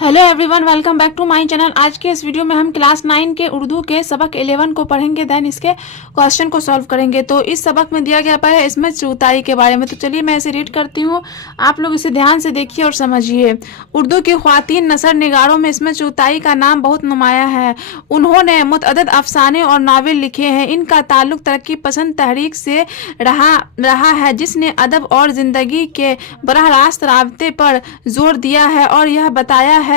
Hello everyone, welcome back to my channel. आज के इस वीडियो में हम क्लास 9 के उर्दू के सबक 11 को पढ़ेंगे, देन इसके क्वेश्चन को सॉल्व करेंगे। तो इस सबक में दिया गया है इसमें चौथाई के बारे में। तो चलिए मैं इसे रीड करती हूँ, आप लोग इसे ध्यान से देखिए और समझिए। उर्दू की ख्वातीन नसर निगारों में इसमें चौथाई का नाम बहुत नुमाया है। उन्होंने मुतअद्दिद अफसाने और नावल लिखे हैं। इनका ताल्लुक तरक्की पसंद तहरीक से रहा है, जिसने अदब और ज़िंदगी के बराह रास्त राबते पर जोर दिया है और यह बताया है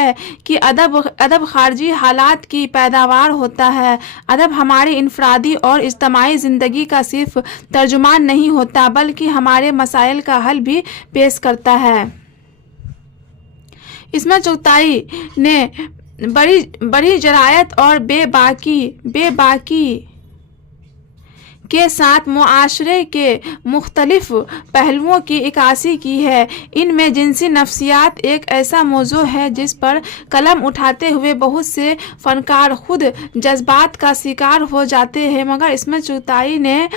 कि अदब खारजी हालात की पैदावार होता है। अदब हमारी इनफरादी और इज्तिमाई ज़िंदगी का सिर्फ तर्जुमान नहीं होता, बल्कि हमारे मसाइल का हल भी पेश करता है। इसमें चौथाई ने बड़ी जरायत और बेबाकी के साथ मुआशरे के मुख्तलिफ पहलुओं की इक्कासी की है। इनमें जिनसी नफ्सियात एक ऐसा मौजू है जिस पर कलम उठाते हुए बहुत से फनकार खुद जज्बात का शिकार हो जाते हैं, मगर इसमें चौथाई ने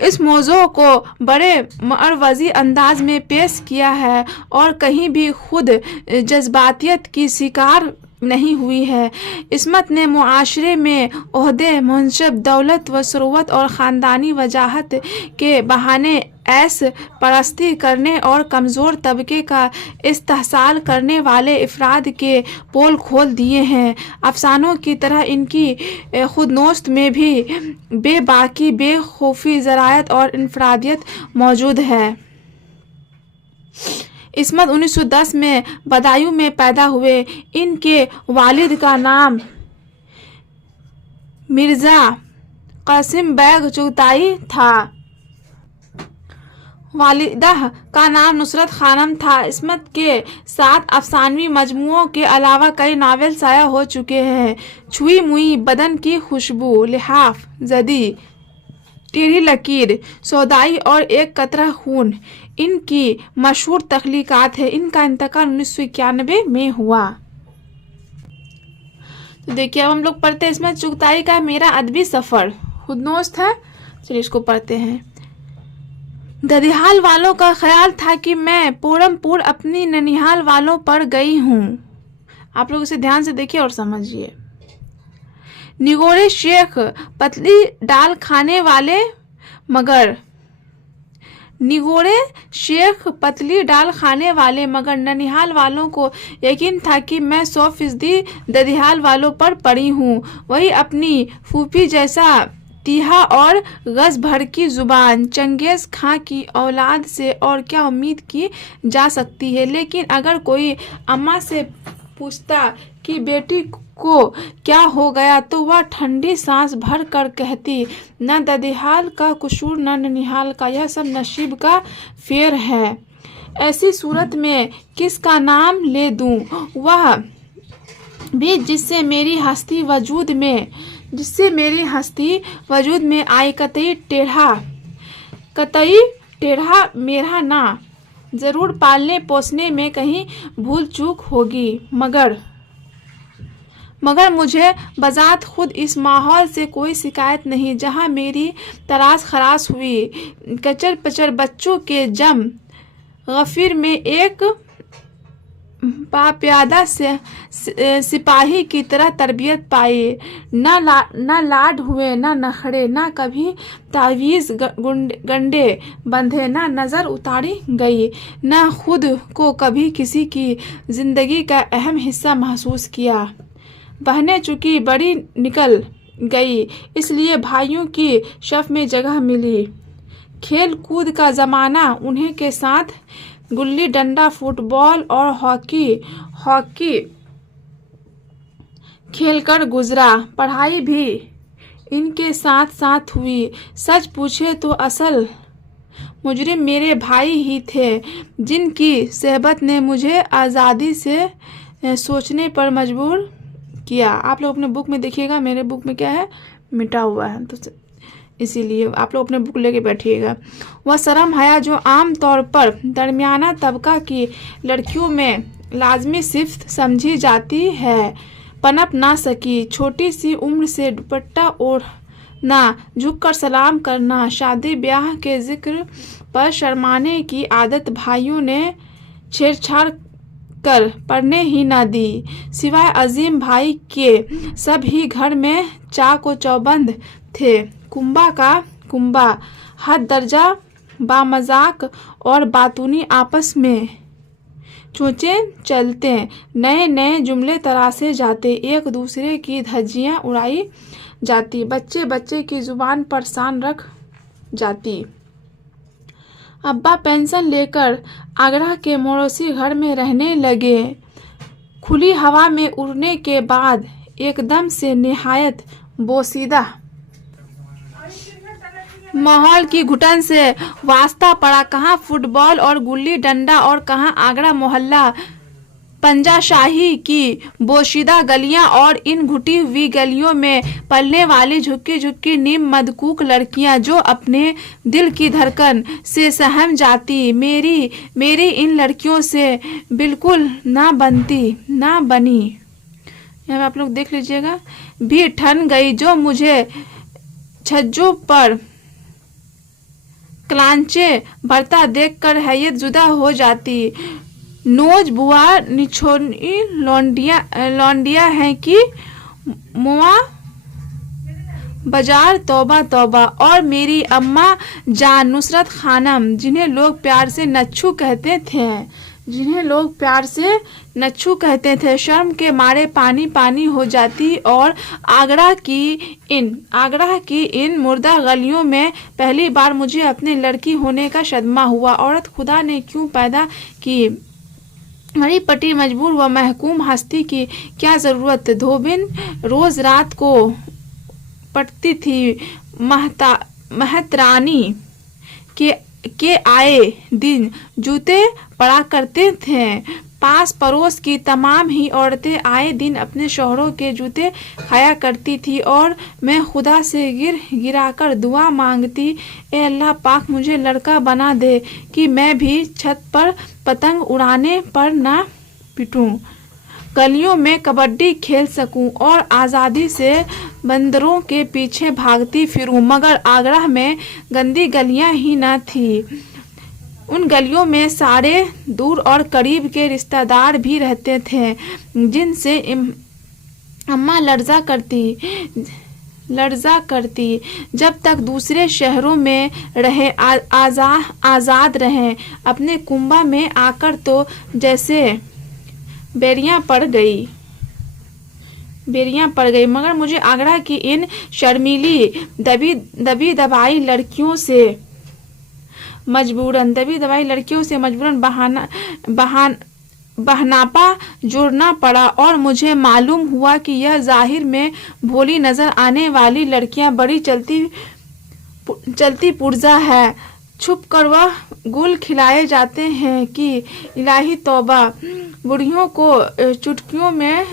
इस मौजू को बड़े मअरवज़ी अंदाज में पेश किया है और कहीं भी खुद जज्बातियत की शिकार नहीं हुई है। इस्मत ने मुआशरे में ओहदे, मनसब, दौलत व सरूवत और ख़ानदानी वजाहत के बहाने ऐश परस्ती करने और कमज़ोर तबके का इस्तेहसाल करने वाले अफराद के पोल खोल दिए हैं। अफसानों की तरह इनकी खुदनोस्त में भी बेबाकी, बेखौफी, ज़रायत और इनफरादियत मौजूद है। इस्मत 1910 में बदायूं में पैदा हुए। इनके वालिद का नाम मिर्ज़ा कासिम बैग चौथाई था। वालिदा का नाम नुसरत खानम था। इस्मत के 7 अफसानवी मजमुओं के अलावा कई नावल शाया हो चुके हैं। छुई मुई, बदन की खुशबू, लिहाफ, जदी, टेढ़ी लकीर, सौदाई और एक कतरा खून इनकी मशहूर तख्लीकात है। इनका इंतकाल 1991 में हुआ। तो देखिए अब हम लोग पढ़ते हैं इसमें चौथाई का मेरा अदबी सफ़र खुदनोस्त है। चलिए इसको पढ़ते हैं। ददिहाल वालों का ख्याल था कि मैं पूरमपुर अपनी ननिहाल वालों पर गई हूँ। आप लोग इसे ध्यान से देखिए और समझिए। निगोरे शेख पतली डाल खाने वाले मगर ननिहाल वालों को यकीन था कि मैं 100% ददिहाल वालों पर पड़ी हूँ। वही अपनी फूफी जैसा तीहा और गज भर की जुबान चंगेज खां की औलाद से और क्या उम्मीद की जा सकती है। लेकिन अगर कोई अम्मा से पूछता कि बेटी को क्या हो गया, तो वह ठंडी सांस भर कर कहती, न ददिहाल का कसूर न ननिहाल का, यह सब नसीब का फेर है। ऐसी सूरत में किसका नाम ले दूं, वह भी जिससे मेरी हस्ती वजूद में आई। कतई टेढ़ा मेरा ना, जरूर पालने पोसने में कहीं भूल चूक होगी, मगर मुझे बजात खुद इस माहौल से कोई शिकायत नहीं जहाँ मेरी तराश खराश हुई। कचर पचर बच्चों के जम गफिर में एक बाप्यादा से सिपाही की तरह तरबियत पाई। न लाड हुए, न नखड़े, न कभी तावीज़ गंडे बंधे, न नज़र उतारी गई, न खुद को कभी किसी की ज़िंदगी का अहम हिस्सा महसूस किया। बहने चुकी बड़ी निकल गई, इसलिए भाइयों की शफ में जगह मिली। खेल कूद का ज़माना उन्हें के साथ गुल्ली डंडा, फुटबॉल और हॉकी खेलकर गुजरा। पढ़ाई भी इनके साथ साथ हुई। सच पूछे तो असल मुजरिम मेरे भाई ही थे, जिनकी सहबत ने मुझे आज़ादी से सोचने पर मजबूर किया। आप लोग अपने बुक में देखिएगा, मेरे बुक में क्या है, मिटा हुआ है, तो इसीलिए आप लोग अपने बुक लेके बैठिएगा। वह शर्म हया जो आम तौर पर दरमियाना तबका की लड़कियों में लाजमी सिफ्त समझी जाती है, पनप ना सकी। छोटी सी उम्र से दुपट्टा ओढ़ना, झुककर सलाम करना, शादी ब्याह के जिक्र पर शर्माने की आदत भाइयों ने छेड़छाड़ कर पढ़ने ही न दी। सिवाय अजीम भाई के सब ही घर में चाको चौबंद थे। कुंबा का कुंबा, हद दर्जा बामजाक और बातूनी आपस में चोंचे चलते, नए नए जुमले तराशे जाते, एक दूसरे की धज्जियां उड़ाई जाती, बच्चे बच्चे की जुबान पर शान रख जाती। अब्बा पेंशन लेकर आगरा के मोड़ोसी घर में रहने लगे। खुली हवा में उड़ने के बाद एकदम से निहायत बोसीदा माहौल की घुटन से वास्ता पड़ा। कहाँ फुटबॉल और गुल्ली डंडा और कहाँ आगरा मोहल्ला, पंजाशाही की बोशीदा गलियां और इन घुटी हुई गलियों में पलने वाली झुक्की झुक्की नीम मदकूक लड़कियां जो अपने दिल की धड़कन से सहम जाती, मेरी इन लड़कियों से बिल्कुल ना बनती ना बनी। यहाँ आप लोग देख लीजिएगा। भी ठन गई जो मुझे छज्जों पर क्लांचे भरता देखकर हैयत जुदा हो जाती। नोज बुआ निछोनी लौंडिया है कि मुआ बाजार तौबा तौबा। और मेरी अम्मा जान नुसरत खानम, जिन्हें लोग प्यार से नच्छू कहते थे, शर्म के मारे पानी पानी हो जाती और आगरा की इन मुर्दा गलियों में पहली बार मुझे अपने लड़की होने का सदमा हुआ। औरत खुदा ने क्यों पैदा की, मरी पटी मजबूर व महकूम हस्ती की क्या जरूरत। धोबिन रोज रात को पटती थी। महतरानी के आए दिन जूते पड़ा करते थे। पास पड़ोस की तमाम ही औरतें आए दिन अपने शौहरों के जूते खाया करती थी और मैं खुदा से गिराकर दुआ मांगती, ए अल्लाह पाक मुझे लड़का बना दे कि मैं भी छत पर पतंग उड़ाने पर ना पिटूं, गलियों में कबड्डी खेल सकूं और आज़ादी से बंदरों के पीछे भागती फिरूं। मगर आगरा में गंदी गलियां ही न थी। उन गलियों में सारे दूर और करीब के रिश्तेदार भी रहते थे जिनसे अम्मा लर्जा करती। जब तक दूसरे शहरों में रहे आज़ाद रहे, अपने कुंबा में आकर तो जैसे बेरियां पड़ गई। मगर मुझे आगरा की इन शर्मीली दबी दबाई लड़कियों से मजबूरन बहनापा जोड़ना पड़ा और मुझे मालूम हुआ कि यह जाहिर में भोली नजर आने वाली लड़कियां बड़ी चलती पुर्जा है। छुप कर वह गुल खिलाए जाते हैं कि इलाही तौबा। बुढ़ियों को चुटकियों में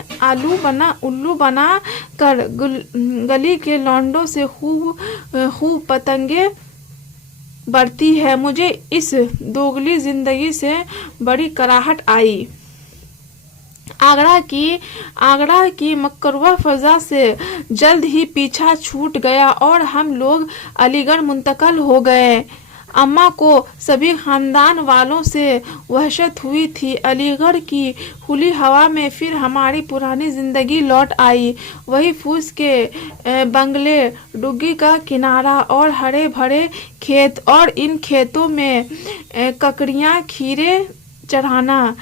उल्लू बना कर गली के लौंडों से खूब पतंगे बढ़ती है। मुझे इस दोगली जिंदगी से बड़ी कराहट आई। आगरा की मकरुआ फजा से जल्द ही पीछा छूट गया और हम लोग अलीगढ़ मुंतकिल हो गए। अम्मा को सभी खानदान वालों से वहशत हुई थी। अलीगढ़ की खुली हवा में फिर हमारी पुरानी जिंदगी लौट आई। वही फूस के बंगले, डुग्गी का किनारा और हरे भरे खेत, और इन खेतों में ककड़ियाँ खीरे चढ़ाना,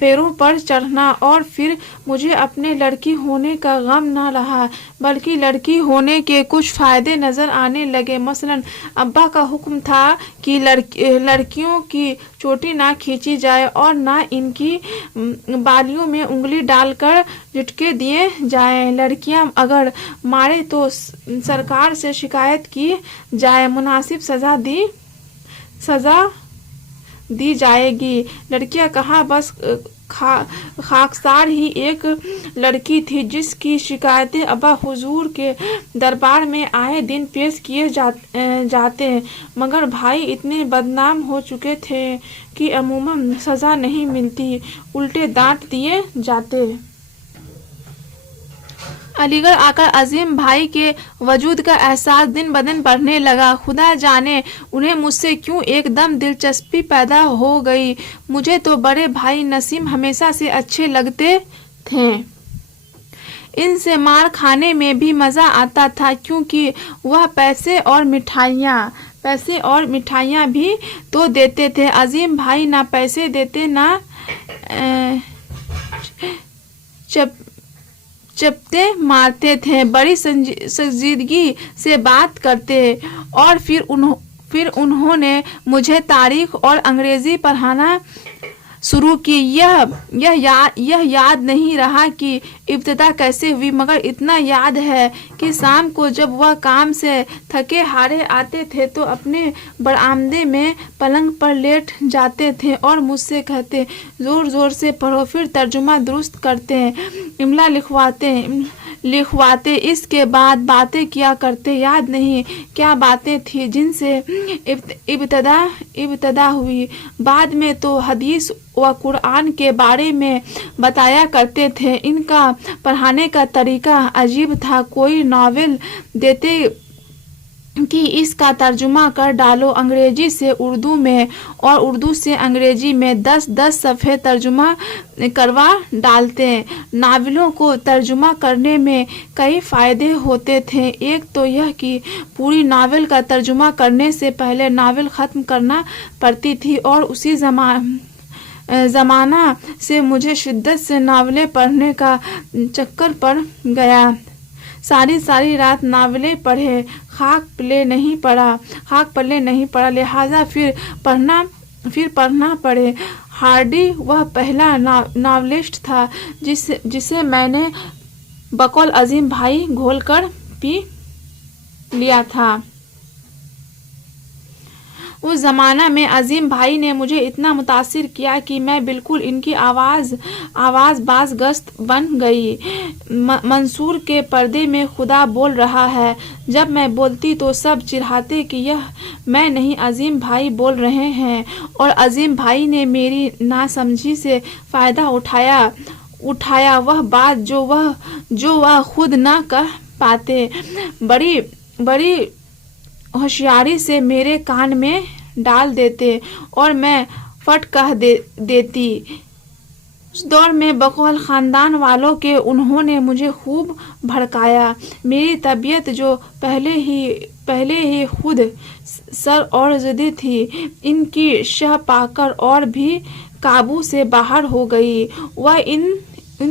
पैरों पर चढ़ना। और फिर मुझे अपने लड़की होने का गम न रहा, बल्कि लड़की होने के कुछ फायदे नजर आने लगे। मसलन अब्बा का हुक्म था कि लड़कियों की चोटी ना खींची जाए और ना इनकी बालियों में उंगली डालकर झटके दिए जाएं। लड़कियां अगर मारे तो सरकार से शिकायत की जाए, मुनासिब सजा दी जाएगी। लड़कियां कहाँ, बस खाकसार ही एक लड़की थी जिसकी शिकायतें अब्बा हुजूर के दरबार में आए दिन पेश किए जाते, मगर भाई इतने बदनाम हो चुके थे कि अमूमन सजा नहीं मिलती, उल्टे डांट दिए जाते। अलीगढ़ आकर अजीम भाई के वजूद का एहसास दिन ब दिन बढ़ने लगा। खुदा जाने उन्हें मुझसे क्यों एकदम दिलचस्पी पैदा हो गई। मुझे तो बड़े भाई नसीम हमेशा से अच्छे लगते थे। इनसे मार खाने में भी मज़ा आता था, क्योंकि वह पैसे और मिठाइयाँ भी तो देते थे। अजीम भाई ना पैसे देते, ना चपटे मारते थे, बड़ी संजीदगी से बात करते। और फिर उन्होंने मुझे तारीख और अंग्रेज़ी पढ़ाना शुरू की। यह याद नहीं रहा कि इब्तिदा कैसे हुई, मगर इतना याद है कि शाम को जब वह काम से थके हारे आते थे तो अपने बरामदे में पलंग पर लेट जाते थे और मुझसे कहते, ज़ोर ज़ोर से पढ़ो, फिर तर्जुमा दुरुस्त करते, इमला लिखवाते, इसके बाद बातें किया करते। याद नहीं क्या बातें थी जिनसे इब्तिदा हुई। बाद में तो हदीस व कुरान के बारे में बताया करते थे। इनका पढ़ाने का तरीका अजीब था। कोई नावल देते कि इसका तर्जुमा कर डालो अंग्रेजी से उर्दू में और उर्दू से अंग्रेजी में, 10-10 सफ़े तर्जुमा करवा डालते। नावलों को तर्जुमा करने में कई फ़ायदे होते थे। एक तो यह कि पूरी नावल का तर्जुमा करने से पहले नावल ख़त्म करना पड़ती थी, और उसी ज़माना से मुझे शिद्दत से नावलें पढ़ने का चक्कर पड़ गया। सारी रात नावलें पढ़े, खाक पल्ले नहीं पड़ा, लिहाजा फिर पढ़ना पड़े। हार्डी वह पहला नावलिस्ट था जिसे मैंने बकौल अजीम भाई घोल कर पी लिया था। उस ज़माना में अजीम भाई ने मुझे इतना मुतासिर किया कि मैं बिल्कुल इनकी आवाज़ बाज़गश्त बन गई। मंसूर के पर्दे में खुदा बोल रहा है। जब मैं बोलती तो सब चिढ़ाते कि यह मैं नहीं, अजीम भाई बोल रहे हैं। और अजीम भाई ने मेरी नासमझी से फ़ायदा उठाया वह बात जो वह खुद न कह पाते। बड़ी होशियारी से मेरे कान में डाल देते और मैं फट कह देती। उस दौर में बकौल ख़ानदान वालों के उन्होंने मुझे खूब भड़काया। मेरी तबीयत जो पहले ही खुद सर और ज़िद्दी थी, इनकी शह पाकर और भी काबू से बाहर हो गई। वह इन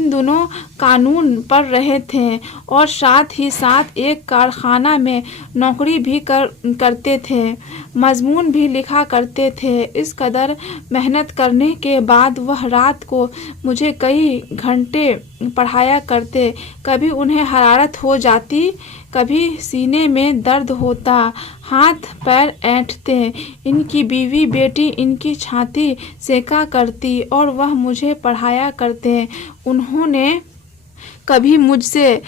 दोनों कानून पढ़ रहे थे और साथ ही साथ एक कारखाना में नौकरी भी करते थे, मजमून भी लिखा करते थे। इस कदर मेहनत करने के बाद वह रात को मुझे कई घंटे पढ़ाया करते। कभी उन्हें हरारत हो जाती, कभी सीने में दर्द होता, हाथ पैर ऐंठते। इनकी बीवी बेटी इनकी छाती सेका करती और वह मुझे पढ़ाया करते। उन्होंने कभी मुझसे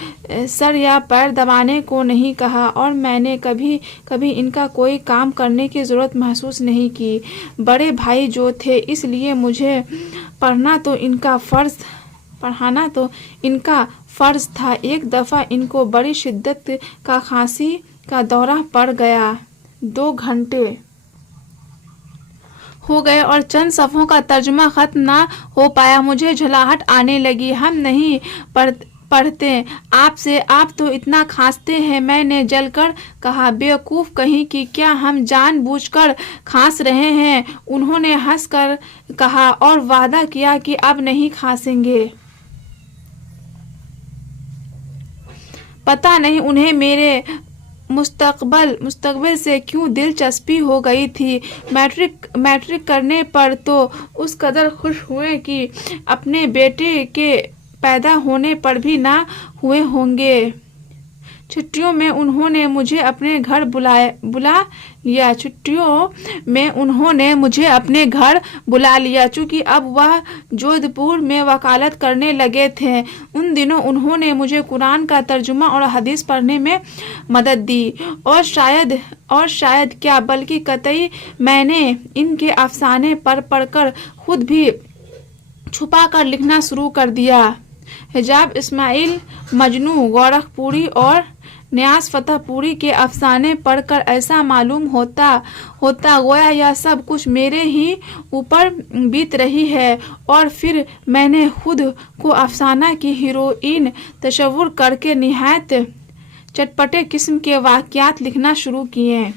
सर या पैर दबाने को नहीं कहा और मैंने कभी इनका कोई काम करने की ज़रूरत महसूस नहीं की। बड़े भाई जो थे, इसलिए मुझे पढ़ाना तो इनका फ़र्ज़ था। एक दफ़ा इनको बड़ी शिद्दत का खांसी का दौरा पड़ गया। 2 घंटे हो गए और चंद सफ़ों का तर्जुमा ख़त्म ना हो पाया। मुझे झुलाहट आने लगी। हम नहीं पढ़ते आपसे, आप तो इतना खांसते हैं। मैंने जलकर कहा, बेवकूफ़ कहीं कि क्या हम जानबूझकर खांस रहे हैं? उन्होंने हंसकर कहा और वादा किया कि अब नहीं खांसेंगे। पता नहीं उन्हें मेरे मुस्तकबिल से क्यों दिलचस्पी हो गई थी। मैट्रिक करने पर तो उस कदर खुश हुए कि अपने बेटे के पैदा होने पर भी ना हुए होंगे। छुट्टियों में उन्होंने मुझे अपने घर बुला लिया। चूँकि अब वह जोधपुर में वकालत करने लगे थे। उन दिनों उन्होंने मुझे कुरान का तर्जुमा और हदीस पढ़ने में मदद दी, और शायद क्या बल्कि कतई मैंने इनके अफसाने पढ़कर खुद भी छुपा कर लिखना शुरू कर दिया। हिजाब इस्माइल, मजनू गोरखपुरी और न्यास फतेहपुरी के अफसाने पढ़कर ऐसा मालूम होता गोया यह सब कुछ मेरे ही ऊपर बीत रही है। और फिर मैंने खुद को अफसाना की हीरोइन तस्वुर करके निहायत चटपटे किस्म के वाक़यात लिखना शुरू किए।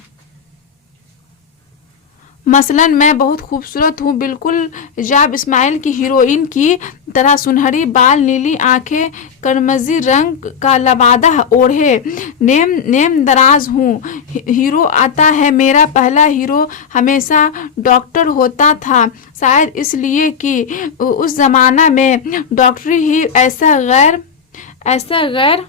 मसलन मैं बहुत खूबसूरत हूँ, बिल्कुल हिजाब इस्माइल की हीरोइन की तरह, सुनहरी बाल, नीली आंखें, करमजी रंग का लबादा ओढ़े, नेम दराज हूँ। हीरो आता है, मेरा पहला हीरो हमेशा डॉक्टर होता था, शायद इसलिए कि उस ज़माना में डॉक्टरी ही ऐसा गैर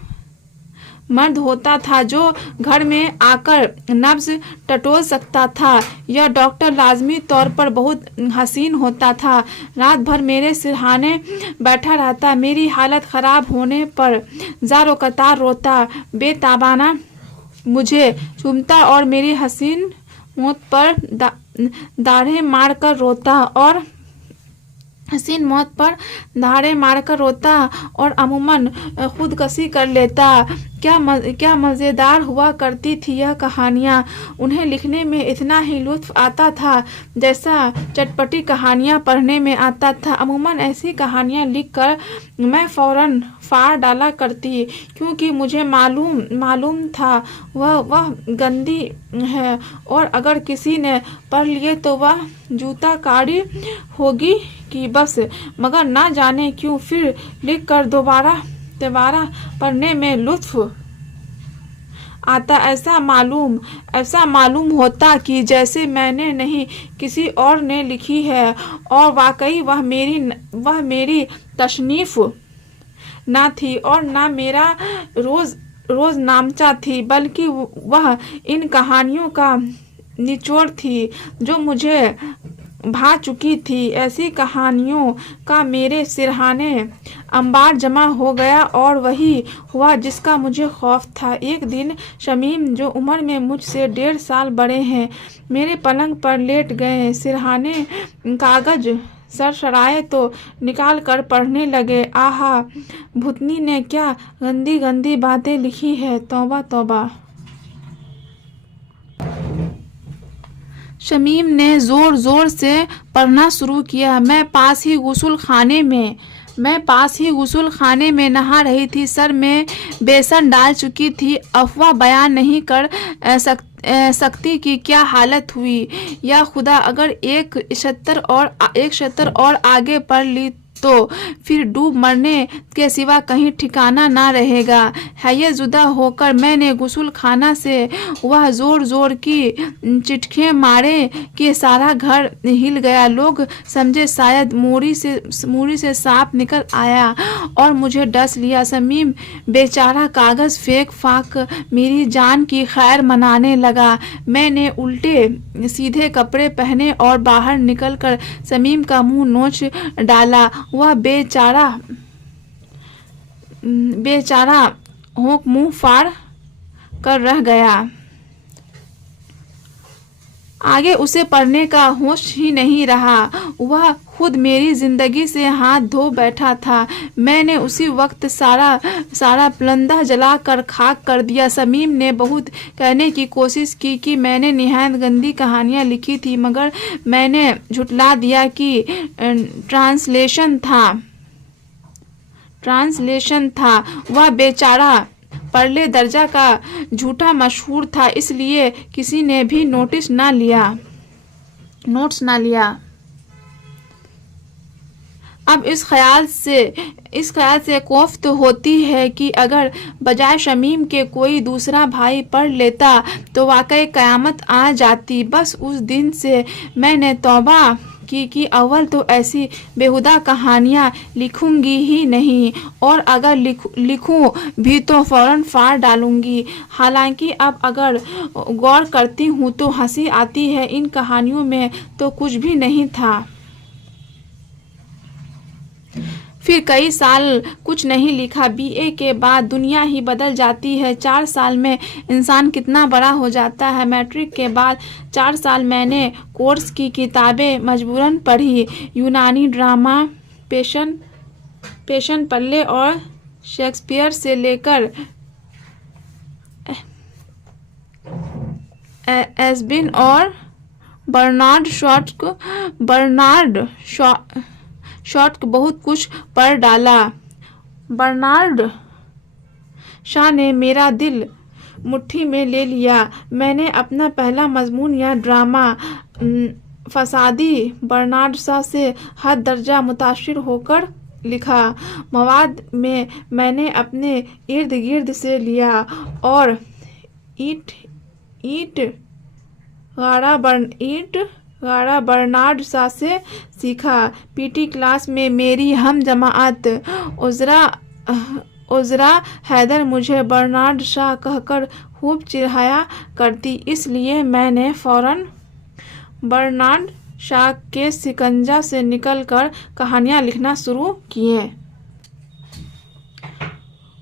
मर्द होता था जो घर में आकर नब्ज टटोल सकता था। यह डॉक्टर लाजमी तौर पर बहुत हसीन होता था, रात भर मेरे सिरहाने बैठा रहता, मेरी हालत ख़राब होने पर ज़ारो कतार रोता, बेताबाना मुझे चूमता और मेरी हसीन मौत पर दाढ़े मार कर रोता और अमूमन खुदकशी कर लेता। क्या मज़ेदार हुआ करती थी यह कहानियाँ। उन्हें लिखने में इतना ही लुत्फ़ आता था जैसा चटपटी कहानियाँ पढ़ने में आता था। अमूमन ऐसी कहानियाँ लिखकर मैं फ़ौरन फाड़ डाला करती, क्योंकि मुझे मालूम था वह गंदी है और अगर किसी ने पढ़ लिए तो वह जूता कारी होगी कि बस। मगर ना जाने क्यों फिर लिख कर दोबारा पढ़ने में लुत्फ़ आता। ऐसा मालूम होता कि जैसे मैंने नहीं किसी और ने लिखी है, और वाकई वह मेरी तशनीफ़ ना थी और ना मेरा रोज़नामचा थी, बल्कि वह इन कहानियों का निचोड़ थी जो मुझे भा चुकी थी। ऐसी कहानियों का मेरे सिरहाने अंबार जमा हो गया और वही हुआ जिसका मुझे खौफ था। एक दिन शमीम, जो उम्र में मुझसे 1.5 साल बड़े हैं, मेरे पलंग पर लेट गए, सिरहाने कागज सरसराए तो निकाल कर पढ़ने लगे। आहा, भूतनी ने क्या गंदी बातें लिखी है, तौबा तौबा। शमीम ने ज़ोर से पढ़ना शुरू किया। मैं पास ही गुसल खाने में नहा रही थी, सर में बेसन डाल चुकी थी। अफवाह बयान नहीं कर सकती कि क्या हालत हुई। या खुदा, अगर एक शतर और आगे पढ़ ली तो फिर डूब मरने के सिवा कहीं ठिकाना ना रहेगा। हैये जुदा होकर मैंने गुस्ल खाना से वह जोर की चिटकियाँ मारे कि सारा घर हिल गया। लोग समझे शायद मूरी से सांप निकल आया और मुझे डस लिया। शमीम बेचारा कागज़ फेंक फाक मेरी जान की खैर मनाने लगा। मैंने उल्टे सीधे कपड़े पहने और बाहर निकलकर शमीम का मुंह नोच डाला। वह बेचारा होंक मुंह फाड़ कर रह गया। आगे उसे पढ़ने का होश ही नहीं रहा। वह खुद मेरी जिंदगी से हाथ धो बैठा था। मैंने उसी वक्त सारा पलंदा जला कर खाक कर दिया। शमीम ने बहुत कहने की कोशिश की कि मैंने निहायत गंदी कहानियाँ लिखी थी, मगर मैंने झुठला दिया कि ट्रांसलेशन था। वह बेचारा परले दर्जा का झूठा मशहूर था, इसलिए किसी ने भी नोट्स ना लिया। अब इस ख्याल से कोफ्त होती है कि अगर बजाय शमीम के कोई दूसरा भाई पढ़ लेता तो वाकई क़यामत आ जाती। बस उस दिन से मैंने तौबा की कि अव्वल तो ऐसी बेहुदा कहानियाँ लिखूंगी ही नहीं, और अगर लिखूं भी तो फ़ौरन फाड़ डालूंगी। हालांकि अब अगर गौर करती हूँ तो हंसी आती है। इन कहानियों में तो कुछ भी नहीं था। फिर कई साल कुछ नहीं लिखा। बीए के बाद दुनिया ही बदल जाती है। 4 साल में इंसान कितना बड़ा हो जाता है। मैट्रिक के बाद 4 साल मैंने कोर्स की किताबें मजबूरन पढ़ी। यूनानी ड्रामा, पेशन पल्ले और शेक्सपियर से लेकर एस्बिन और बर्नार्ड शॉ को बहुत कुछ पढ़ डाला। बर्नार्ड शॉ ने मेरा दिल मुट्ठी में ले लिया। मैंने अपना पहला मजमून या ड्रामा फसादी बर्नार्ड शॉ से हद दर्जा मुतासिर होकर लिखा। मवाद में मैंने अपने इर्द गिर्द से लिया और ईट गाड़ा बर्नार्ड शॉ से सीखा। पीटी क्लास में मेरी हम जमाअत उज़रा हैदर मुझे बर्नार्ड शॉ कहकर खूब चिढ़ाया करती, इसलिए मैंने फौरन बर्नार्ड शॉ के शिकंजा से निकलकर कहानियाँ लिखना शुरू किए।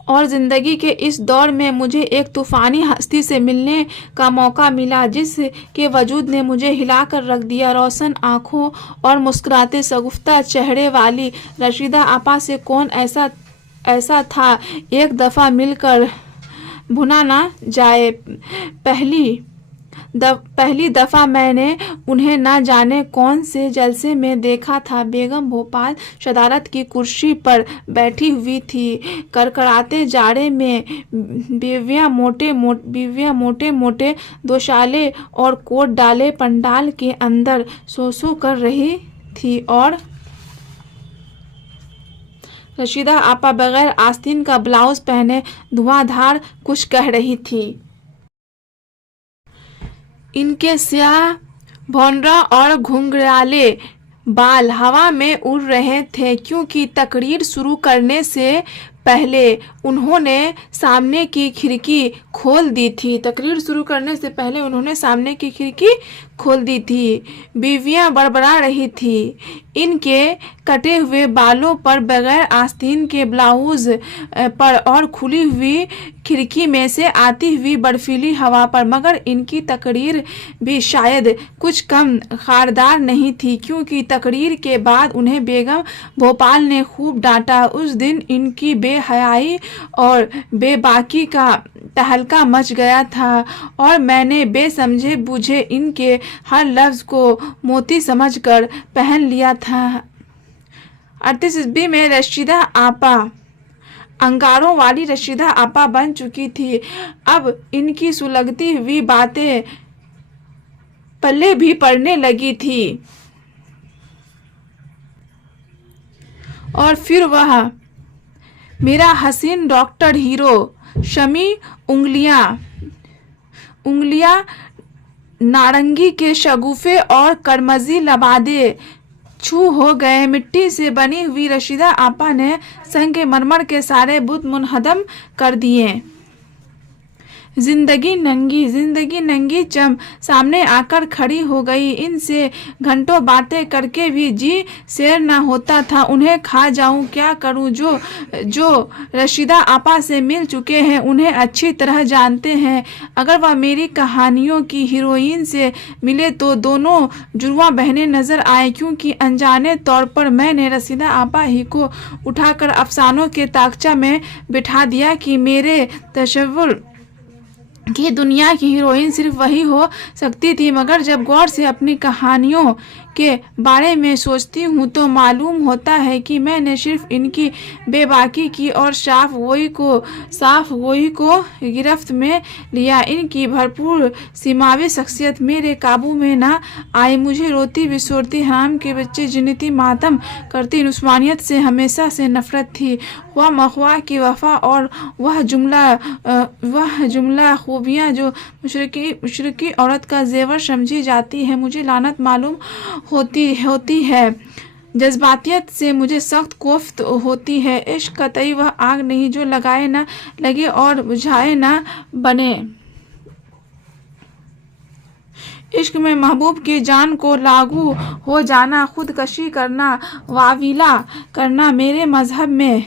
और ज़िंदगी के इस दौर में मुझे एक तूफ़ानी हस्ती से मिलने का मौका मिला, जिसके वजूद ने मुझे हिलाकर रख दिया। रोशन आँखों और मुस्कुराते शगुफ्ता चेहरे वाली रशीदा आपा से कौन ऐसा था एक दफ़ा मिलकर भुना ना जाए। पहली दफ़ा मैंने उन्हें न जाने कौन से जलसे में देखा था। बेगम भोपाल सदारत की कुर्सी पर बैठी हुई थी। कड़कड़ाते जाड़े में बीवियाँ मोटे मोटे दोशाले और कोट डाले पंडाल के अंदर सो कर रही थी और रशीदा आपा बगैर आस्तीन का ब्लाउज पहने धुआंधार कुछ कह रही थी। इनके स्याह भौंरा और घुंघराले बाल हवा में उड़ रहे थे, क्योंकि तकरीर शुरू करने से पहले उन्होंने सामने की खिड़की खोल दी थी। बीवियां बड़बड़ा रही थी। इनके कटे हुए बालों पर बगैर आस्तीन के ब्लाउज पर और खुली हुई खिड़की में से आती हुई बर्फीली हवा पर। मगर इनकी तकरीर भी शायद कुछ कम खारदार नहीं थी, क्योंकि तकरीर के बाद उन्हें बेगम भोपाल ने खूब डांटा। उस दिन इनकी बेहयाई और बेबाकी का तहलका मच गया था और मैंने बेसमझे बूझे इनके हर लफ्ज़ को मोती समझकर पहन लिया था। 38 ईस्वी में रशीदा आपा अंगारों वाली रशीदा आपा बन चुकी थी। अब इनकी सुलगती हुई बातें पल्ले भी पड़ने लगी थी। और फिर वह मेरा हसीन डॉक्टर हीरो शमी उंगलियां नारंगी के शगुफे और करमजी लबादे छू हो गए। मिट्टी से बनी हुई रशीदा आपा ने संगमरमर के सारे बुत मुनहदम कर दिए। जिंदगी नंगी चम सामने आकर खड़ी हो गई। इनसे घंटों बातें करके भी जी शेर न होता था। उन्हें खा जाऊं, क्या करूं? जो रशीदा आपा से मिल चुके हैं उन्हें अच्छी तरह जानते हैं। अगर वह मेरी कहानियों की हीरोइन से मिले तो दोनों जुड़वां बहनें नजर आए, क्योंकि अनजाने तौर पर मैंने रशीदा आपा ही को उठाकर अफसानों के ताकचा में बिठा दिया कि मेरे तसव्वुर कि दुनिया की हीरोइन सिर्फ वही हो सकती थी। मगर जब गौर से अपनी कहानियों के बारे में सोचती हूँ तो मालूम होता है कि मैंने सिर्फ इनकी बेबाकी की और साफ गोई को गिरफ्त में लिया। इनकी भरपूर सीमावी शख्सियत मेरे काबू में ना आई। मुझे रोती बिसोरती हराम के बच्चे जिन्नती मातम करती उस्मानियत से हमेशा से नफरत थी। वह मखवा की वफा और वह जुमला खूबियाँ जो मुशरकी औरत का जेवर समझी जाती है मुझे लानत मालूम होती है। जज्बातियत से मुझे सख्त कोफ्त होती है। इश्क कतई वह आग नहीं जो लगाए ना लगे और बुझाए ना बने। इश्क में महबूब की जान को लागू हो जाना, खुदकशी करना, वाविला करना मेरे मजहब में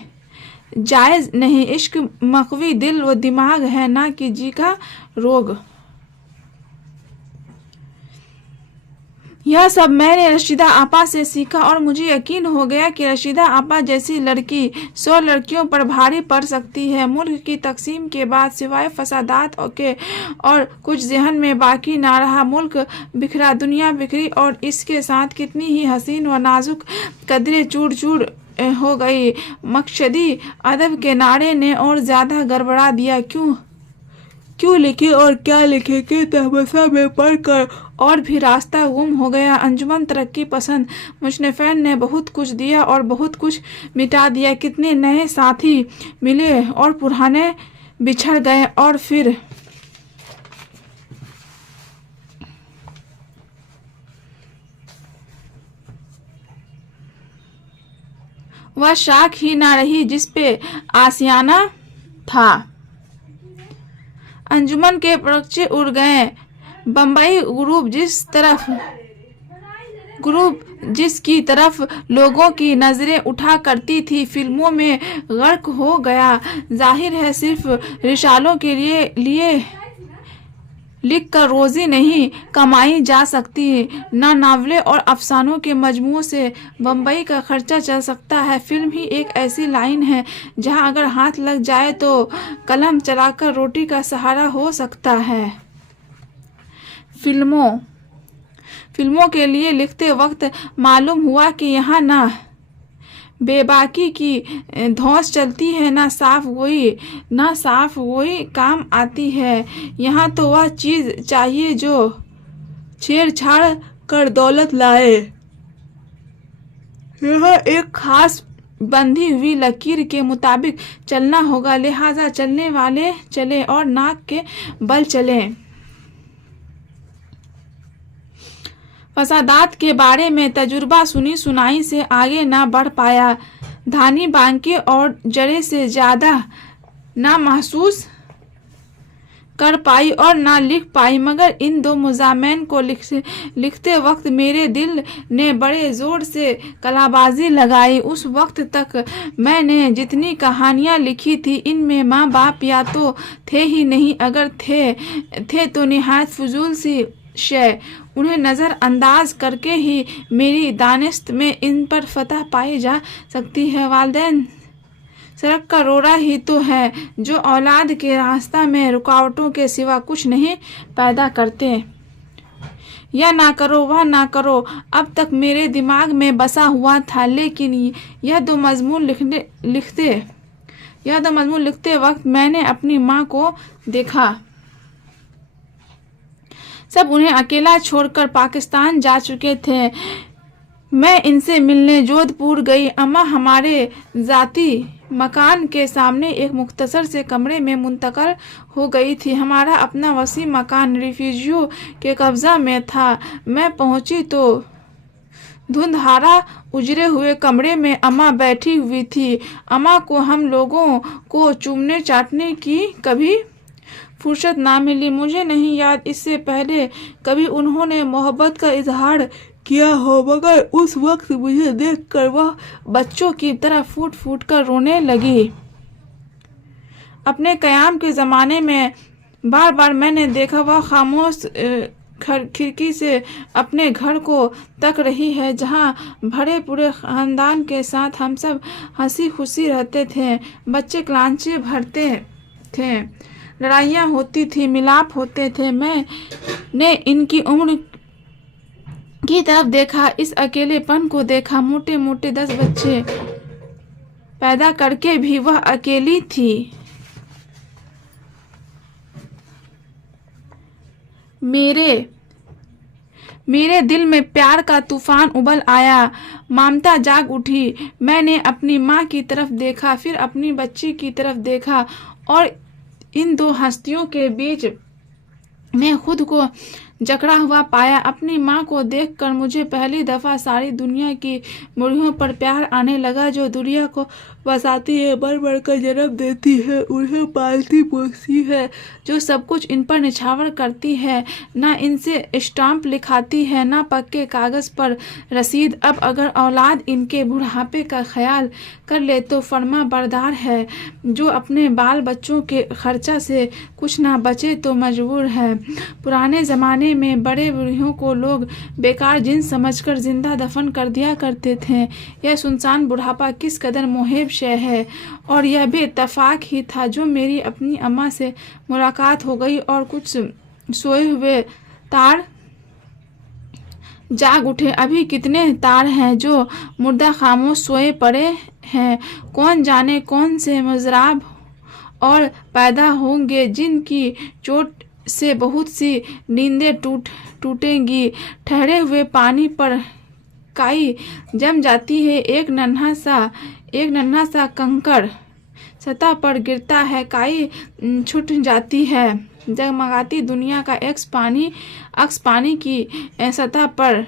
जायज़ नहीं। इश्क मकवी दिल व दिमाग है, ना कि जी का रोग। यह सब मैंने रशीदा आपा से सीखा और मुझे यकीन हो गया कि रशीदा आपा जैसी लड़की 100 लड़कियों पर भारी पड़ सकती है। मुल्क की तकसीम के बाद सिवाय फसादात के और कुछ जहन में बाकी ना रहा। मुल्क बिखरा, दुनिया बिखरी और इसके साथ कितनी ही हसीन व नाजुक कदरें चूर चूर हो गई। मकसदी अदब के नारे ने और ज़्यादा गड़बड़ा दिया। क्यों लिखे और क्या लिखे के तहमसा में पढ़कर और भी रास्ता गुम हो गया। अंजुमन तरक्की पसंद मुशन्निफ़ैन ने बहुत कुछ दिया और बहुत कुछ मिटा दिया। कितने नए साथी मिले और पुराने बिछड़ गए और फिर वह शाख ही ना रही जिस पे आसियाना था। अंजुमन के पर्चे उड़ गए। बम्बई ग्रुप जिसकी तरफ लोगों की नजरें उठा करती थी, फिल्मों में गर्क हो गया। जाहिर है सिर्फ रिसालों के लिए लिख कर रोजी नहीं कमाई जा सकती, न नावले और अफसानों के मजमू से बम्बई का खर्चा चल सकता है। फिल्म ही एक ऐसी लाइन है जहां अगर हाथ लग जाए तो कलम चलाकर रोटी का सहारा हो सकता है। फिल्मों के लिए लिखते वक्त मालूम हुआ कि यहाँ ना बेबाकी की धौंस चलती है, ना साफ गोई काम आती है। यहाँ तो वह चीज़ चाहिए जो छेड़छाड़ कर दौलत लाए। यह एक खास बंधी हुई लकीर के मुताबिक चलना होगा, लिहाजा चलने वाले चले और नाक के बल चले। फसादात के बारे में तजुर्बा सुनी सुनाई से आगे ना बढ़ पाया। धानी बांके और जरे से ज़्यादा ना महसूस कर पाई और ना लिख पाई, मगर इन दो मुज़ामैन को लिखते वक्त मेरे दिल ने बड़े ज़ोर से कलाबाजी लगाई। उस वक्त तक मैंने जितनी कहानियाँ लिखी थी इनमें माँ बाप या तो थे ही नहीं, अगर थे तो निहायत फजूल सी शय। उन्हें नज़रअंदाज करके ही मेरी दानिश्त में इन पर फतह पाई जा सकती है। वालिदैन सड़क का रोड़ा ही तो है जो औलाद के रास्ता में रुकावटों के सिवा कुछ नहीं पैदा करते। यह ना करो वह ना करो अब तक मेरे दिमाग में बसा हुआ था, लेकिन यह दो मजमून लिखते वक्त मैंने अपनी माँ को देखा। सब उन्हें अकेला छोड़कर पाकिस्तान जा चुके थे। मैं इनसे मिलने जोधपुर गई। अम्मा हमारे जाती मकान के सामने एक मुख्तसर से कमरे में मुंतकिल हो गई थी। हमारा अपना वसी मकान रिफ्यूजियों के कब्जा में था। मैं पहुंची तो धुंधारा उजरे हुए कमरे में अम्मा बैठी हुई थी। अम्मा को हम लोगों को चूमने चाटने की कभी फुर्सत ना मिली। मुझे नहीं याद इससे पहले कभी उन्होंने मोहब्बत का इजहार किया हो, मगर उस वक्त मुझे देखकर वह बच्चों की तरह फूट फूट कर रोने लगी। अपने कयाम के ज़माने में बार बार मैंने देखा वह खामोश खिड़की से अपने घर को तक रही है, जहाँ भरे पूरे ख़ानदान के साथ हम सब हंसी खुशी रहते थे। बच्चे क्लांचे भरते थे, लड़ाइयाँ होती थी, मिलाप होते थे। मैंने इनकी उम्र की तरफ देखा, इस अकेलेपन को देखा। मोटे मोटे 10 बच्चे पैदा करके भी वह अकेली थी। मेरे दिल में प्यार का तूफान उबल आया। ममता जाग उठी। मैंने अपनी माँ की तरफ देखा, फिर अपनी बच्ची की तरफ देखा और इन दो हस्तियों के बीच मैं खुद को जकड़ा हुआ पाया। अपनी माँ को देखकर मुझे पहली दफ़ा सारी दुनिया की मुर्गियों पर प्यार आने लगा, जो दुनिया को बसाती है, बढ़ बढ़ कर जन्म देती है, उन्हें पालती पोसती है, जो सब कुछ इन पर निछावर करती है, ना इनसे स्टाम्प लिखाती है, ना पक्के कागज़ पर रसीद। अब अगर औलाद इनके बुढ़ापे का ख्याल कर ले तो फर्मा बरदार है, जो अपने बाल बच्चों के खर्चा से कुछ ना बचे तो मजबूर है। पुराने ज़माने ज़माने में बड़े बूढ़ियों को लोग बेकार जिन समझकर जिंदा दफन कर दिया करते थे। यह सुनसान बुढ़ापा किस कदर मुहिब शय है। और यह भी इत्तेफाक ही था जो मेरी अपनी अम्मा से मुलाकात हो गई और कुछ सोए हुए तार जाग उठे। अभी कितने तार हैं जो मुर्दा खामोश सोए पड़े हैं। कौन जाने कौन से मजराब और पैदा होंगे जिनकी चोट से बहुत सी नींदें टूटेंगी। ठहरे हुए पानी पर काई जम जाती है। एक नन्हा सा कंकड़ सतह पर गिरता है, काई छूट जाती है। जगमगाती दुनिया का अक्स पानी की सतह पर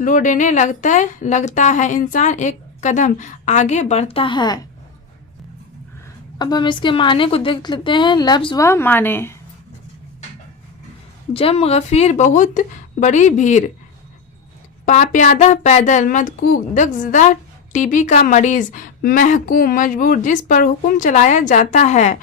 लौटने लगता है। इंसान एक कदम आगे बढ़ता है। अब हम इसके माने को देख लेते हैं। लफ्ज व माने। जम गफीर बहुत बड़ी भीड़। पाप्यादा पैदल। मदकूक दगज़दा टीबी का मरीज। महकूम मजबूर जिस पर हुक्म चलाया जाता है।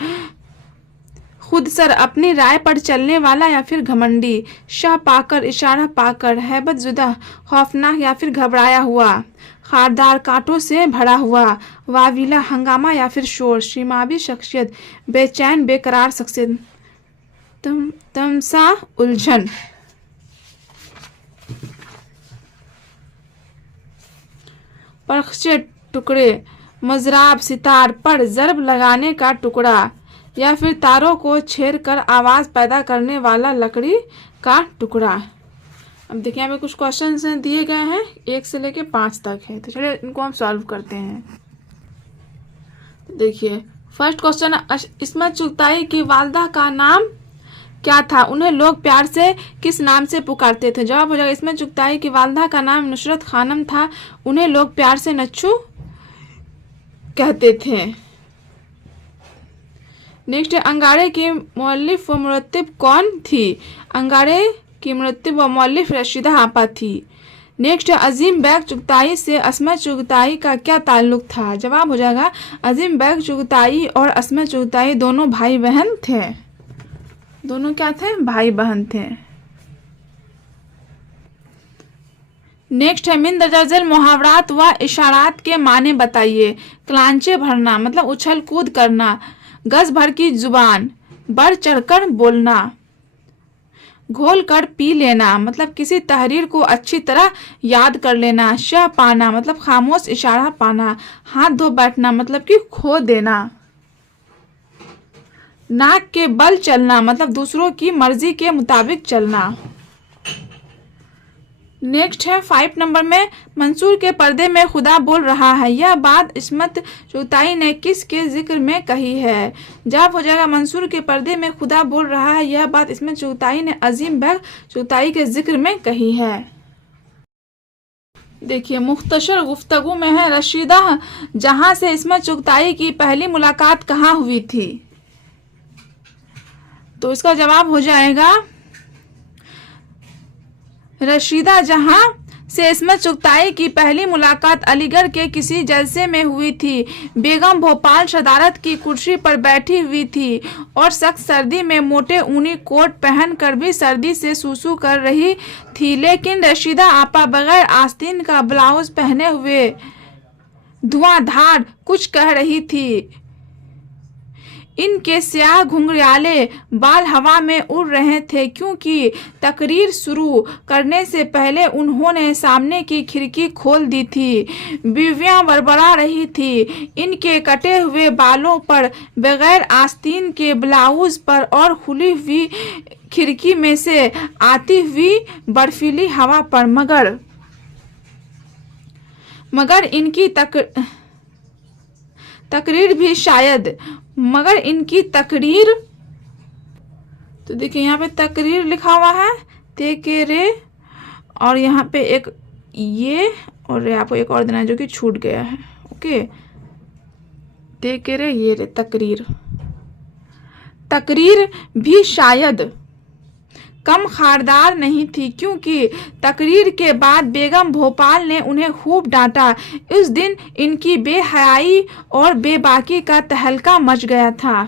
खुद सर अपनी राय पर चलने वाला या फिर घमंडी। शाह पाकर इशारा पाकर। हैबत जुदा खौफनाक या फिर घबराया हुआ। खारदार कांटों से भरा हुआ। वावीला हंगामा या फिर शोर। शीमावी शख्सियत बेचैन बेकरार शख्सियत। तमसा उलझन। परखचे टुकड़े। मजराब सितार पर ज़रब लगाने का टुकड़ा या फिर तारों को छेड़ कर आवाज़ पैदा करने वाला लकड़ी का टुकड़ा। अब देखिए यहाँ पे कुछ क्वेश्चंस दिए गए हैं, 1 से लेके 5 तक है, तो चलिए इनको हम सॉल्व करते हैं। देखिए फर्स्ट क्वेश्चन, इस्मत चुगताई की वालदा का नाम क्या था? उन्हें लोग प्यार से किस नाम से पुकारते थे? जवाब हो जाएगा इस्मत चुगताई की वालदा का नाम नुसरत खानम था। उन्हें लोग प्यार से नच्छू कहते थे। नेक्स्ट है, अंगारे की मौलिफ व मुरत्तिब कौन थी? अंगारे की मुरत्तिब व मौलिफ रशीदा आपा थी। नेक्स्ट है, अजीम बैग चुगताई से अस्मत चुगताई का क्या ताल्लुक था? जवाब हो जाएगा अजीम बैग चुगताई और अस्मत चुगताई दोनों भाई बहन थे। दोनों क्या थे? भाई बहन थे। नेक्स्ट है, मिन दर्जल मुहावरात व इशारात के माने बताइए। क्लांचे भरना मतलब उछल कूद करना। गज भर की जुबान, बढ़ चढ़कर बोलना। घोल कर पी लेना मतलब किसी तहरीर को अच्छी तरह याद कर लेना। शह पाना मतलब खामोश इशारा पाना। हाथ धो बैठना मतलब कि खो देना। नाक के बल चलना मतलब दूसरों की मर्जी के मुताबिक चलना। नेक्स्ट है 5 नंबर में, मंसूर के पर्दे में खुदा बोल रहा है। यह बात इस्मत चुगताई ने किस के जिक्र में कही है? जवाब हो जाएगा मंसूर के पर्दे में खुदा बोल रहा है। यह बात इस्मत चुगताई ने अजीम बैग चुगताई के जिक्र में कही है। देखिए मुख्तसर गुफ्तगू में है, रशीदा जहां से इस्मत चुगताई की पहली मुलाकात कहाँ हुई थी? तो इसका जवाब हो जाएगा रशीदा जहां से इस्मत चुगताई की पहली मुलाकात अलीगढ़ के किसी जलसे में हुई थी। बेगम भोपाल सदारत की कुर्सी पर बैठी हुई थी और सख्त सर्दी में मोटे ऊनी कोट पहनकर भी सर्दी से सूसू कर रही थी, लेकिन रशीदा आपा बगैर आस्तीन का ब्लाउज पहने हुए धुआंधार कुछ कह रही थी। इनके स्याह घुंघराले बाल हवा में उड़ रहे थे क्योंकि तकरीर शुरू करने से पहले उन्होंने सामने की खिड़की खोल दी थी। बीवियां बड़बड़ा रही थी। इनके कटे हुए बालों पर बगैर आस्तीन के ब्लाउज पर और खुली हुई खिड़की में से आती हुई बर्फीली हवा पर मगर इनकी तकरीर भी शायद मगर इनकी तकरीर, तो देखिए यहाँ पे तकरीर लिखा हुआ है ते के रे, और यहाँ पे एक ये और आपको एक और देना है जो कि छूट गया है। ओके, ते के रे ये रे तकरीर भी शायद कम खारदार नहीं थी क्योंकि तकरीर के बाद बेगम भोपाल ने उन्हें खूब डांटा। इस दिन इनकी बेहयाई और बेबाकी का तहलका मच गया था।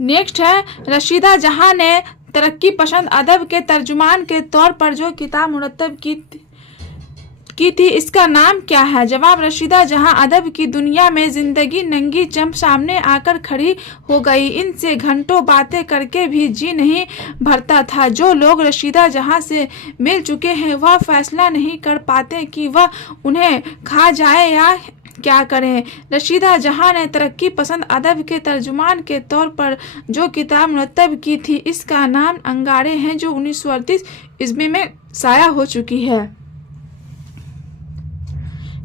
नेक्स्ट है रशीदा जहां ने तरक्की पसंद अदब के तर्जुमान के तौर पर जो किताब मुरतब की थी इसका नाम क्या है? जवाब, रशीदा जहां अदब की दुनिया में जिंदगी नंगी चंप सामने आकर खड़ी हो गई। इनसे घंटों बातें करके भी जी नहीं भरता था। जो लोग रशीदा जहां से मिल चुके हैं वह फैसला नहीं कर पाते कि वह उन्हें खा जाए या क्या करें। रशीदा जहां ने तरक्की पसंद अदब के तर्जुमान के तौर पर जो किताब मुरतब की थी इसका नाम अंगारे हैं, जो 1938 ईस्वी में शाया हो चुकी है।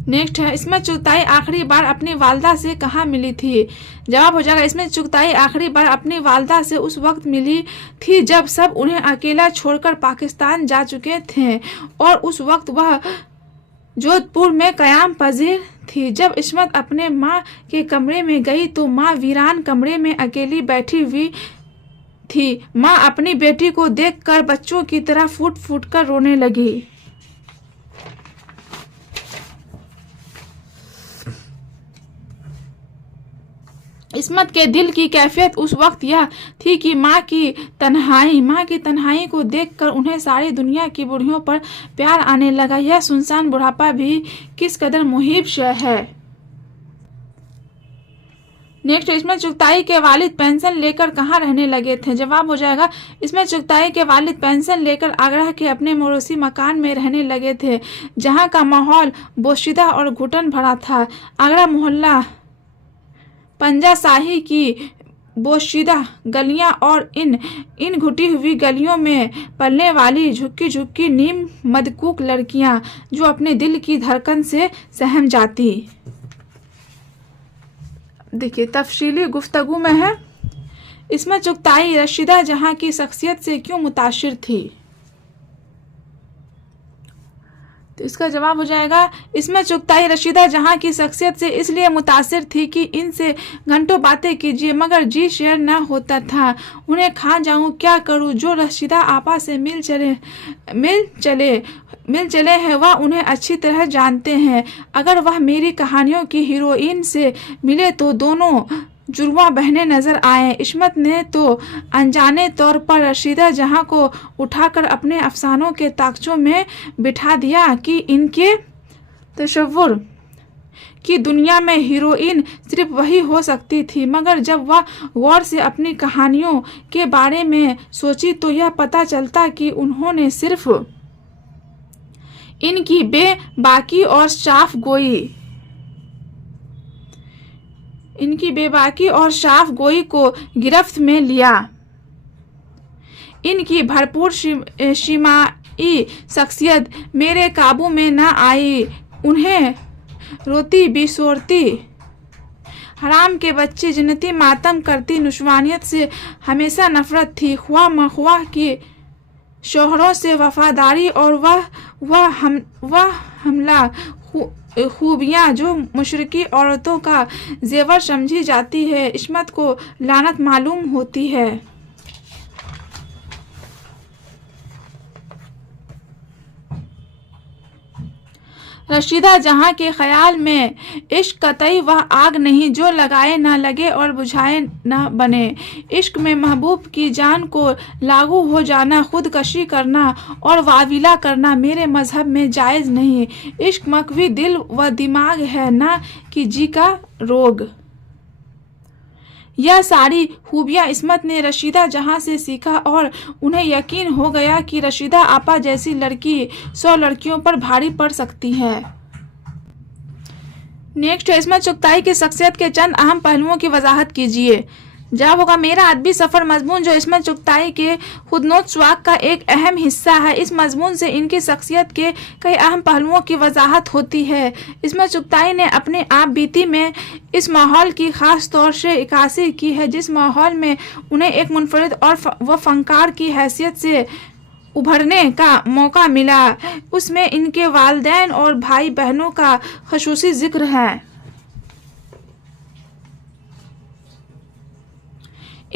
नेक्स्ट है इसमें चुगताई आखिरी बार अपनी वालदा से कहाँ मिली थी? जवाब हो जाएगा, इसमें चुगताई आखिरी बार अपनी वालदा से उस वक्त मिली थी जब सब उन्हें अकेला छोड़कर पाकिस्तान जा चुके थे और उस वक्त वह जोधपुर में क़याम पजीर थी। जब इस्मत अपने माँ के कमरे में गई तो माँ वीरान कमरे में अकेली बैठी हुई थी। माँ अपनी बेटी को देखकर बच्चों की तरह फूट फूट कर रोने लगी। इस्मत के दिल की कैफियत उस वक्त यह थी कि माँ की तन्हाई को देखकर उन्हें सारी दुनिया की बूढ़ियों पर प्यार आने लगा। यह सुनसान बुढ़ापा भी किस कदर मुहीब शय है। नेक्स्ट, इसमें चुगताई के वालिद पेंशन लेकर कहाँ रहने लगे थे? जवाब हो जाएगा, इसमें चुगताई के वालिद पेंशन लेकर आगरा के अपने मौरूसी मकान में रहने लगे थे, जहाँ का माहौल बोशीदा और घुटन भरा था। आगरा मोहल्ला पंजा शाही की बोशीदा गलियां और इन घुटी हुई गलियों में पलने वाली झुक्की झुक्की नीम मदकूक लड़कियां जो अपने दिल की धड़कन से सहम जाती। देखिए तफसीली गुफ्तगू में है। इसमें चुगताई रशीदा जहां की शख्सियत से क्यों मुतासिर थी? तो इसका जवाब हो जाएगा, इसमें चुगताई रशीदा जहां की शख्सियत से इसलिए मुतासिर थी कि इनसे घंटों बातें कीजिए मगर जी शेयर न होता था। उन्हें खा जाऊं क्या करूं। जो रशीदा आपा से मिल चले हैं वह उन्हें अच्छी तरह जानते हैं। अगर वह मेरी कहानियों की हीरोइन से मिले तो दोनों जुड़वा बहने नजर आए। इस्मत ने तो अनजाने तौर पर रशीदा जहां को उठाकर अपने अफसानों के ताकचों में बिठा दिया कि इनके तशव्वुर की दुनिया में हीरोइन सिर्फ वही हो सकती थी। मगर जब वह गौर से अपनी कहानियों के बारे में सोची तो यह पता चलता कि उन्होंने सिर्फ इनकी बेबाकी और साफ गोई को गिरफ्त में लिया। इनकी भरपूर शिमाई शख्सियत मेरे काबू में न आई। उन्हें रोती बिसोरती हराम के बच्चे जन्नती मातम करती नुशवानियत से हमेशा नफरत थी। ख्वाह मख्वाह की शोहरों से वफादारी और वह हमला खूबियाँ जो मुशरिकी औरतों का जेवर समझी जाती है इस्मत को लानत मालूम होती है। रशीदा जहां के ख्याल में इश्क कतई वह आग नहीं जो लगाए ना लगे और बुझाए ना बने। इश्क में महबूब की जान को लागू हो जाना, खुदकशी करना और वाविला करना मेरे मजहब में जायज़ नहीं। इश्क मकवी दिल व दिमाग है ना कि जी का रोग। यह सारी खूबियाँ इस्मत ने रशीदा जहां से सीखा और उन्हें यकीन हो गया कि रशीदा आपा जैसी लड़की 100 लड़कियों पर भारी पड़ सकती है। नेक्स्ट है, इसमें चुगताई की शख्सियत के चंद अहम पहलुओं की वजाहत कीजिए। जवाब होगा, मेरा अदबी सफ़र मजमून जो इसमें चुगताई के खुदनोत स्वाक का एक अहम हिस्सा है। इस मजमून से इनकी शख्सियत के कई अहम पहलुओं की वजाहत होती है। इसमें चुगताई ने अपने आप बीती में इस माहौल की ख़ास तौर से इक्कासी की है जिस माहौल में उन्हें एक मुनफरिद और व फनकार की हैसियत से उभरने का मौका मिला। उसमें इनके वालिदैन और भाई बहनों का खसूसी जिक्र है।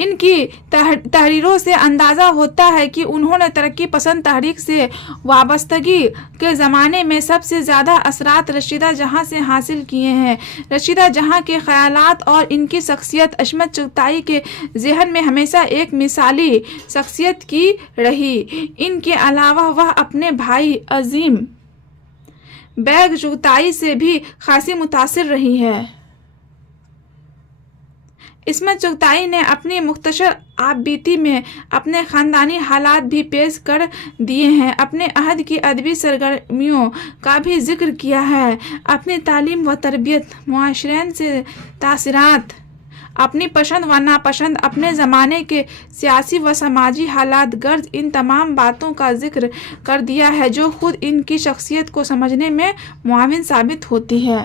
ان کی تحریروں سے اندازہ ہوتا ہے کہ انہوں نے ترقی پسند تحریک سے وابستگی کے زمانے میں سب سے زیادہ اثرات رشیدہ جہاں سے حاصل کیے ہیں۔ رشیدہ جہاں کے خیالات اور ان کی شخصیت عصمت چغتائی کے ذہن میں ہمیشہ ایک مثالی شخصیت کی رہی۔ ان کے علاوہ وہ اپنے بھائی عظیم بیگ چغتائی سے بھی خاصی متاثر رہی ہے۔ عصمت چغتائی نے اپنی مختصر آپ بیتی میں اپنے خاندانی حالات بھی پیش کر دیے ہیں، اپنے عہد کی ادبی سرگرمیوں کا بھی ذکر کیا ہے، اپنی تعلیم و تربیت، معاشرین سے تاثرات، اپنی پسند و ناپسند، اپنے زمانے کے سیاسی و سماجی حالات، غرض ان تمام باتوں کا ذکر کر دیا ہے جو خود ان کی شخصیت کو سمجھنے میں معاون ثابت ہوتی ہے۔